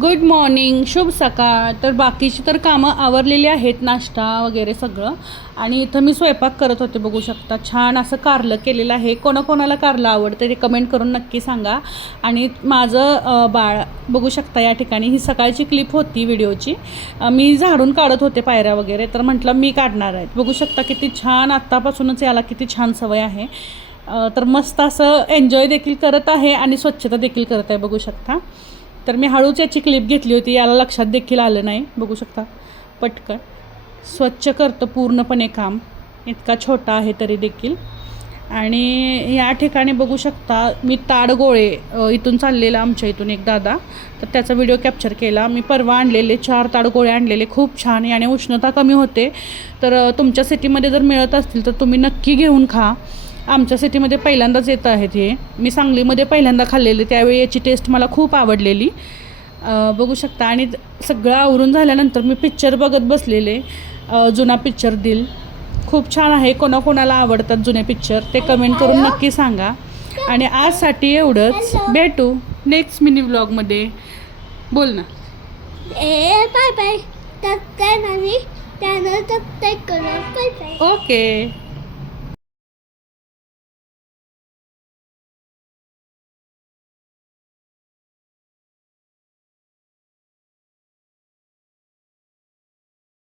Good morning, शुभ सकाळ. तर बाकीची तर कामं आवरलेली आहेत, नाश्ता वगैरे सगळं. आणि इथं मी स्वयंपाक करत होते. बघू शकता छान असं कारलं केलेलं आहे. कोणाकोणाला कारलं आवडतं ते कमेंट करून नक्की सांगा. आणि माझं बाळ बघू शकता या ठिकाणी. ही सकाळची क्लिप होती व्हिडिओची. मी झाडून काढत होते पायऱ्या वगैरे, तर म्हटलं मी काढणार आहे. बघू शकता किती छान, आत्तापासूनच याला किती छान सवय आहे. तर मस्त असं एन्जॉय देखील करत आहे आणि स्वच्छता देखील करत आहे. बघू शकता. तर मी हळूच याची क्लिप घेतली होती, याला लक्षात देखील आलं नाही. बघू शकता पटकन स्वच्छ करतं पूर्णपणे काम, इतका छोटा आहे तरी देखील. आणि या ठिकाणी बघू शकता मी ताडगोळे इथून चाललेला आमच्या इथून एक दादा, तर त्याचा व्हिडिओ कॅप्चर केला. मी परवा आणलेले 4 ताडगोळे आणलेले, खूप छान. याने उष्णता कमी होते. तर तुमच्या सिटीमध्ये जर मिळत असतील तर तुम्ही नक्की घेऊन खा. आमच्या सिटीमध्ये पहिल्यांदाच येत आहेत हे. मी सांगलीमध्ये पहिल्यांदा खाल्लेले, त्यावेळी याची टेस्ट मला खूप आवडलेली. बघू शकता. आणि सगळं आवरून झाल्यानंतर मी पिक्चर बघत बसलेले, जुना पिक्चर दिल. खूप छान आहे. कोणाकोणाला आवडतात जुने पिक्चर ते कमेंट करून नक्की सांगा. आणि आजसाठी एवढंच. भेटू नेक्स्ट मिनी व्लॉगमध्ये. बोल ना. Bye bye. सबस्क्राईब आणि चॅनल सबस्क्राईब करा. Bye bye. ओके.